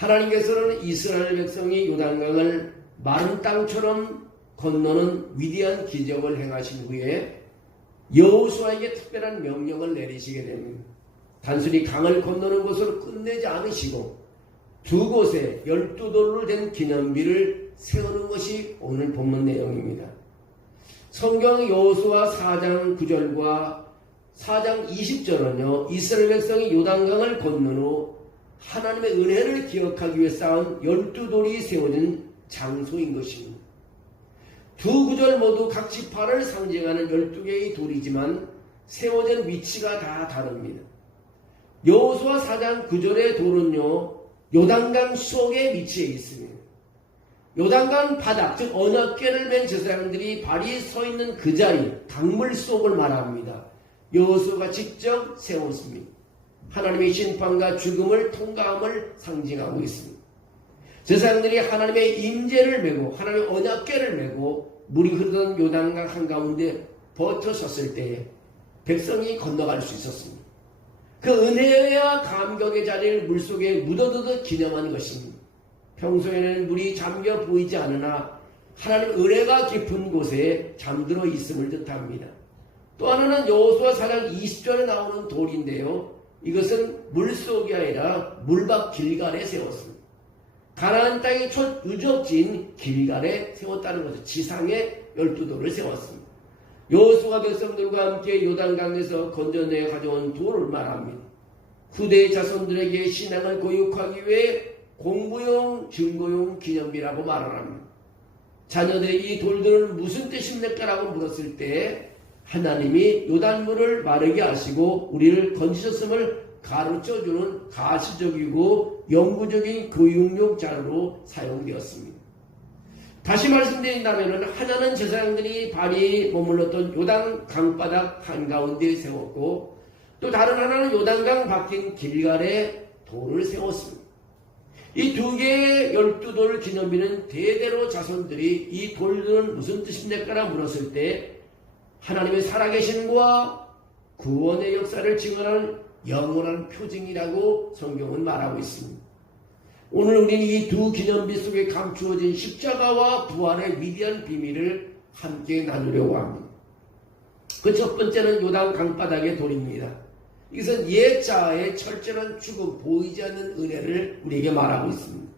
하나님께서는 이스라엘 백성이 요단강을 마른 땅처럼 건너는 위대한 기적을 행하신 후에 여호수아에게 특별한 명령을 내리시게 됩니다. 단순히 강을 건너는 것으로 끝내지 않으시고 두 곳에 12돌로 된 기념비를 세우는 것이 오늘 본문 내용입니다. 성경 여호수아 4장 9절과 4장 20절은요, 이스라엘 백성이 요단강을 건넌 후 하나님의 은혜를 기억하기 위해 쌓은 12돌이 세워진 장소인 것입니다. 두 구절 모두 각 지파를 상징하는 12개의 돌이지만 세워진 위치가 다 다릅니다. 여호수아 4장 9절의 돌은요, 요단강 속에 위치해 있습니다. 요단강 바닥, 즉 언약궤를 맨 제사장들이 발이 서 있는 그 자리, 강물 속을 말합니다. 여호수아가 직접 세웠습니다. 하나님의 심판과 죽음을 통과함을 상징하고 있습니다. 제사장들이 하나님의 임재를 메고 하나님의 언약궤를 메고 물이 흐르던 요단강 한가운데 버텨섰을 때에 백성이 건너갈 수 있었습니다. 그 은혜와 감격의 자리를 물속에 묻어두듯 기념하는 것입니다. 평소에는 물이 잠겨 보이지 않으나 하나님의 은혜가 깊은 곳에 잠들어 있음을 뜻합니다. 또 하나는 여호수아 4장 20절에 나오는 돌인데요. 이것은 물속이 아니라 물밖 길갈에 세웠습니다. 가나안 땅의 첫 유적지인 길갈에 세웠다는 것은 지상에 12돌을 세웠습니다. 여호수아가 백성들과 함께 요단강에서 건져내 가져온 돌을 말합니다. 후대의 자손들에게 신앙을 교육하기 위해 공부용, 증거용 기념비라고 말을 합니다. 자녀들이 이 돌들은 무슨 뜻입니까라고 물었을 때 하나님이 요단물을 마르게 하시고 우리를 건지셨음을 가르쳐주는 가시적이고 영구적인 교육용 자료로 사용되었습니다. 다시 말씀드린다면 하나는 제사장들이 발이 머물렀던 요단 강바닥 한가운데에 세웠고 또 다른 하나는 요단강 바뀐 길갈에 돌을 세웠습니다. 이 두 개의 12돌 기념비는 대대로 자손들이 이 돌들은 무슨 뜻입니까? 물었을 때 하나님의 살아계심과 구원의 역사를 증언하는 영원한 표징이라고 성경은 말하고 있습니다. 오늘 우리는 이 두 기념비 속에 감추어진 십자가와 부활의 위대한 비밀을 함께 나누려고 합니다. 그 첫 번째는 요단 강바닥의 돌입니다. 이것은 옛자의 철저한 죽음, 보이지 않는 은혜를 우리에게 말하고 있습니다.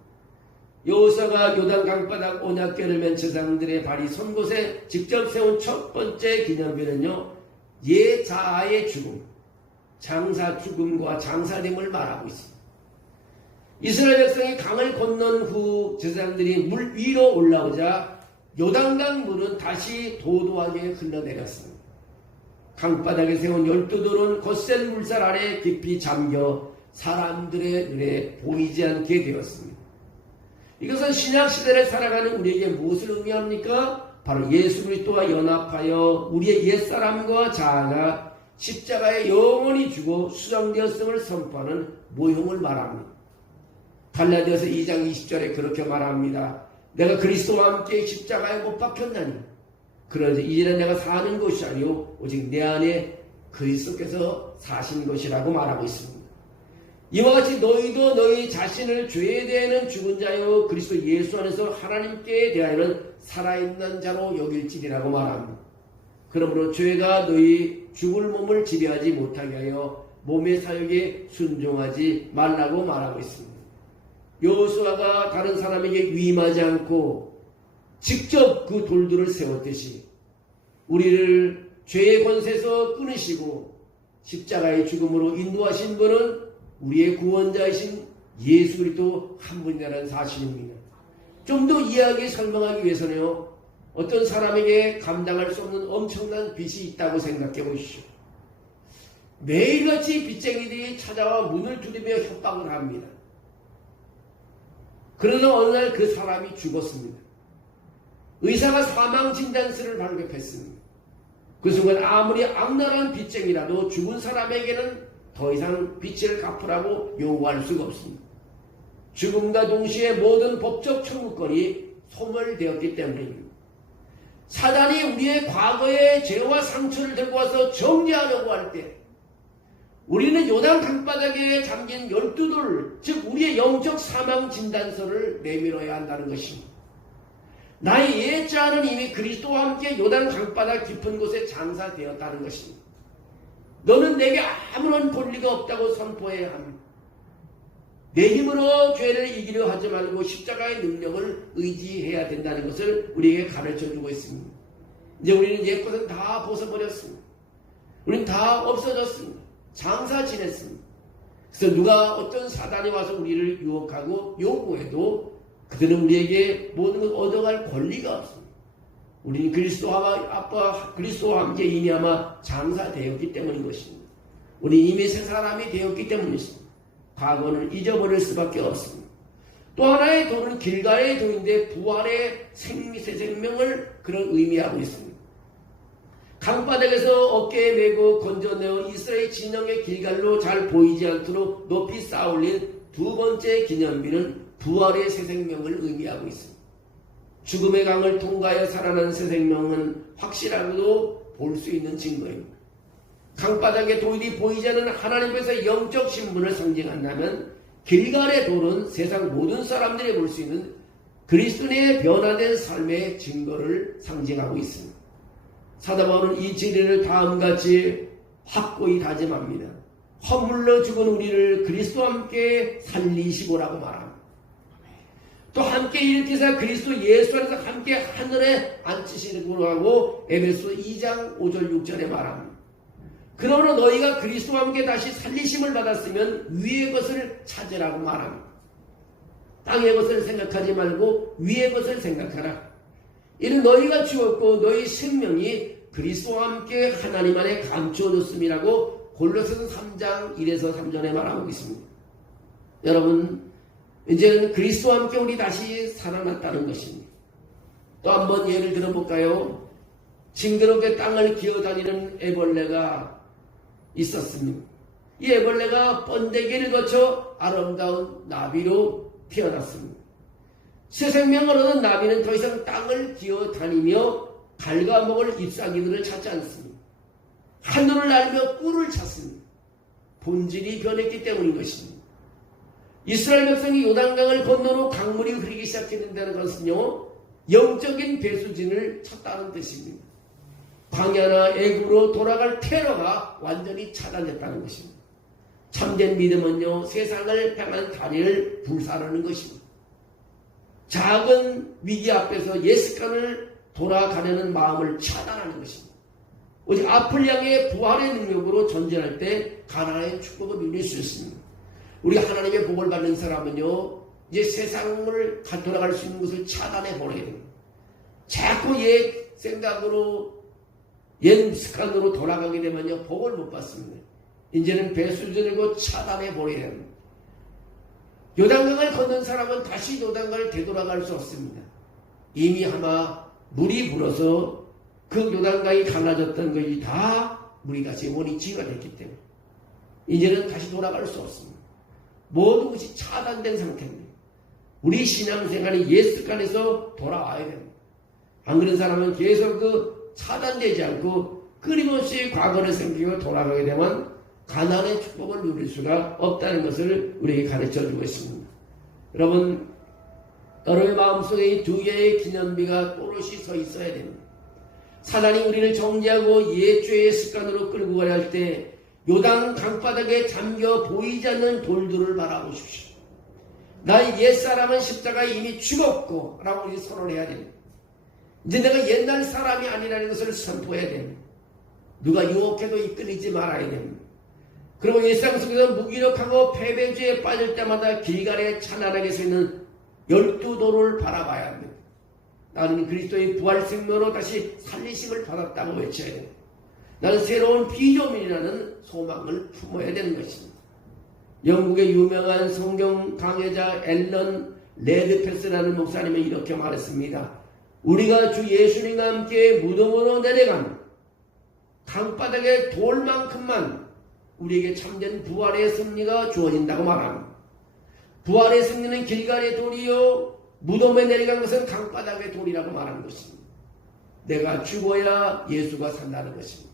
여호수아가 요단 강바닥 언약궤를 맨 제사장들의 발이 선 곳에 직접 세운 첫 번째 기념비는요, 옛자의 죽음, 장사 죽음과 장사됨을 말하고 있습니다. 이스라엘 백성이 강을 건넌 후 제사장들이 물 위로 올라오자 요단강 물은 다시 도도하게 흘러내렸습니다. 강바닥에 세운 12돌은 거센 물살 아래 깊이 잠겨 사람들의 눈에 보이지 않게 되었습니다. 이것은 신약시대를 살아가는 우리에게 무엇을 의미합니까? 바로 예수 그리스도와 연합하여 우리의 옛사람과 자아가 십자가에 영원히 죽어 수장되었음을 선포하는 모형을 말합니다. 갈라디아서 2장 20절에 그렇게 말합니다. 내가 그리스도와 함께 십자가에 못 박혔나니 그러지 이제는 내가 사는 것이 아니요 오직 내 안에 그리스도께서 사신 것이라고 말하고 있습니다. 이와 같이 너희도 너희 자신을 죄에 대하여는 죽은 자요 그리스도 예수 안에서 하나님께 대하여는 살아있는 자로 여길지니라고 말합니다. 그러므로 죄가 너희 죽을 몸을 지배하지 못하게 하여 몸의 사욕에 순종하지 말라고 말하고 있습니다. 여호수아가 다른 사람에게 위임하지 않고 직접 그 돌들을 세웠듯이 우리를 죄의 권세에서 끊으시고 십자가의 죽음으로 인도하신 분은 우리의 구원자이신 예수 그리스도 한 분이라는 사실입니다. 좀 더 이해하게 설명하기 위해서는요, 어떤 사람에게 감당할 수 없는 엄청난 빚이 있다고 생각해 보십시오. 매일같이 빚쟁이들이 찾아와 문을 두드리며 협박을 합니다. 그러나 어느 날 그 사람이 죽었습니다. 의사가 사망 진단서를 발급했습니다. 그 순간 아무리 악랄한 빚쟁이라도 죽은 사람에게는 더 이상 빚을 갚으라고 요구할 수가 없습니다. 죽음과 동시에 모든 법적 청구권이 소멸되었기 때문입니다. 사단이 우리의 과거의 죄와 상처를 들고 와서 정죄하려고 할 때 우리는 요단 강바닥에 잠긴 12돌, 즉 우리의 영적 사망 진단서를 내밀어야 한다는 것입니다. 나의 옛자는 이미 그리스도와 함께 요단 강바닥 깊은 곳에 장사되었다는 것입니다. 너는 내게 아무런 권리가 없다고 선포해야 합니다. 내 힘으로 죄를 이기려 하지 말고 십자가의 능력을 의지해야 된다는 것을 우리에게 가르쳐주고 있습니다. 이제 우리는 옛것은 다 벗어버렸습니다. 우리는 다 없어졌습니다. 장사 지냈습니다. 그래서 누가 어떤 사단이 와서 우리를 유혹하고 요구해도 그들은 우리에게 모든 걸 얻어갈 권리가 없습니다. 우리는 그리스도와 함께 이미 아마 장사되었기 때문인 것입니다. 우리 이미 새 사람이 되었기 때문이십니다. 과거는 잊어버릴 수밖에 없습니다. 또 하나의 돌은 길가의 돌인데 부활의 새 생명을 그런 의미하고 있습니다. 강바닥에서 어깨에 메고 건져내어 이스라엘 진영의 길갈로 잘 보이지 않도록 높이 쌓아올린 두 번째 기념비는 부활의 새 생명을 의미하고 있습니다. 죽음의 강을 통과하여 살아난 새 생명은 확실하고도 볼 수 있는 증거입니다. 강바닥의 돌이 보이지 않는 하나님께서 영적 신분을 상징한다면 길갈의 돌은 세상 모든 사람들이 볼 수 있는 그리스도인의 변화된 삶의 증거를 상징하고 있습니다. 사도 바울은 이 진리를 다음같이 확고히 다짐합니다. 허물러 죽은 우리를 그리스도와 함께 살리시고라고 말합니다. 또 함께 일으키사 그리스도 예수 안에서 함께 하늘에 앉히시고 하고 에베소 2장 5절 6절에 말합니다. 그러므로 너희가 그리스도와 함께 다시 살리심을 받았으면 위의 것을 찾으라고 말합니다. 땅의 것을 생각하지 말고 위의 것을 생각하라. 이는 너희가 죽었고 너희 생명이 그리스도와 함께 하나님 안에 감추어졌음이라고 골로새서 3장 1에서 3절에 말하고 있습니다. 여러분, 이제는 그리스도와 함께 우리 다시 살아났다는 것입니다. 또 한번 예를 들어볼까요? 징그럽게 땅을 기어다니는 애벌레가 있었습니다. 이 애벌레가 번데기를 거쳐 아름다운 나비로 태어났습니다. 새 생명을 얻은 나비는 더 이상 땅을 기어다니며 갉아먹을 잎사귀들을 찾지 않습니다. 하늘을 날며 꿀을 찾습니다. 본질이 변했기 때문인 것입니다. 이스라엘 백성이 요단강을 건너로 강물이 흐르기 시작했는다는 것은요, 영적인 배수진을 찾다는 뜻입니다. 광야나 애굽으로 돌아갈 테러가 완전히 차단됐다는 것입니다. 참된 믿음은요, 세상을 향한 다리를 불사르는 것입니다. 작은 위기 앞에서 예습관을 돌아가려는 마음을 차단하는 것입니다. 오직 앞을 향해 부활의 능력으로 전진할 때 가나안의 축복을 누릴 수 있습니다. 우리 하나님의 복을 받는 사람은요, 이제 세상을 돌아갈 수 있는 것을 차단해 버려야 됩니다. 자꾸 옛 생각으로, 옛 습관으로 돌아가게 되면요, 복을 못 받습니다. 이제는 배수진을 차단해 버려야 합니다. 요단강을 건넌 사람은 다시 요단강을 되돌아갈 수 없습니다. 이미 아마 물이 불어서 그 요단강이 갈라졌던 것이 다 물이 다시 원위치가 됐기 때문에 이제는 다시 돌아갈 수 없습니다. 모든 것이 차단된 상태입니다. 우리 신앙생활이 옛 습관에서 돌아와야 됩니다. 안 그런 사람은 계속 차단되지 않고 끊임없이 과거를 생기고 돌아가게 되면 가나안의 축복을 누릴 수가 없다는 것을 우리에게 가르쳐주고 있습니다. 여러분, 여러분의 마음속에 이 두 개의 기념비가 또렷이 서 있어야 됩니다. 사단이 우리를 정죄하고 옛죄의 습관으로 끌고 가려 할 때 요단 강바닥에 잠겨 보이지 않는 돌들을 바라보십시오. 나의 옛사람은 십자가에 이미 죽었고 라고 우리 선언해야 됩니다. 이제 내가 옛날 사람이 아니라는 것을 선포해야 됩니다. 누가 유혹해도 이끌리지 말아야 됩니다. 그리고 일상 속에서 무기력하고 패배주의에 빠질 때마다 길갈에 찬란하게 서 있는 12돌을 바라봐야 합니다. 나는 그리스도의 부활 생명으로 다시 살리심을 받았다고 외쳐야 됩니다. 나는 새로운 피조민이라는 소망을 품어야 되는 것입니다. 영국의 유명한 성경 강해자 앨런 레드패스라는 목사님은 이렇게 말했습니다. 우리가 주 예수님과 함께 무덤으로 내려간 강바닥의 돌만큼만 우리에게 참된 부활의 승리가 주어진다고 말합니다. 부활의 승리는 길갈의 돌이요, 무덤에 내려간 것은 강바닥의 돌이라고 말하는 것입니다. 내가 죽어야 예수가 산다는 것입니다.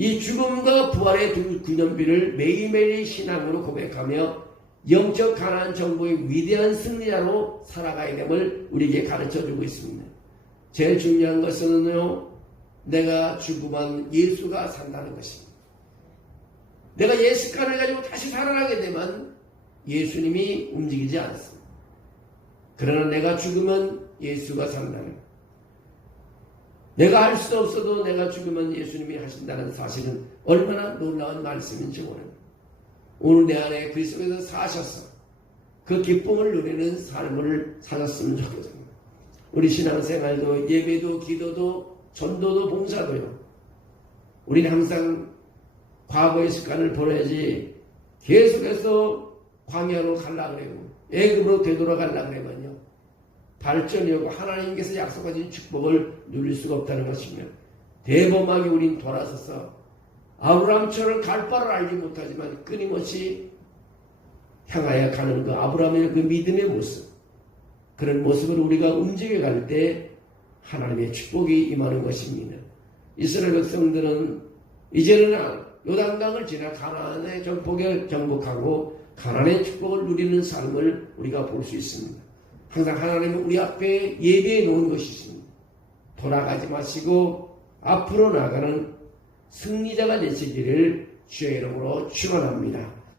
이 죽음과 부활의 두 균형비를 매일매일 신앙으로 고백하며 영적 가나안 정복의 위대한 승리자로 살아가야 됨을 우리에게 가르쳐주고 있습니다. 제일 중요한 것은요, 내가 죽으면 예수가 산다는 것입니다. 내가 예수관을 가지고 다시 살아나게 되면 예수님이 움직이지 않습니다. 그러나 내가 죽으면 예수가 산다는 것. 내가 할 수 없어도 내가 죽으면 예수님이 하신다는 사실은 얼마나 놀라운 말씀인지 모릅니다. 오늘 내 안에 그리스도께서 사셔서 그 기쁨을 누리는 삶을 살았으면 좋겠습니다. 우리 신앙생활도 예배도 기도도 전도도 봉사도요. 우리는 항상 과거의 습관을 버려야지 계속해서 광야로 가려고 그래요. 애굽으로 되돌아가려고 그러면요. 발전이 오고 하나님께서 약속하신 축복을 누릴 수가 없다는 것이며 대범하게 우린 돌아서서 아브라함처럼 갈 바를 알지 못하지만 끊임없이 향하여 가는 그 아브라함의 그 믿음의 모습, 그런 모습을 우리가 움직여갈 때 하나님의 축복이 임하는 것입니다. 이스라엘 백성들은 이제는 요단강을 지나 가나안의 정복에 정복하고 가나안의 축복을 누리는 삶을 우리가 볼 수 있습니다. 항상 하나님은 우리 앞에 예비해 놓은 것이 있습니다. 돌아가지 마시고 앞으로 나가는 승리자가 되시기를 주의 이름으로 축원합니다.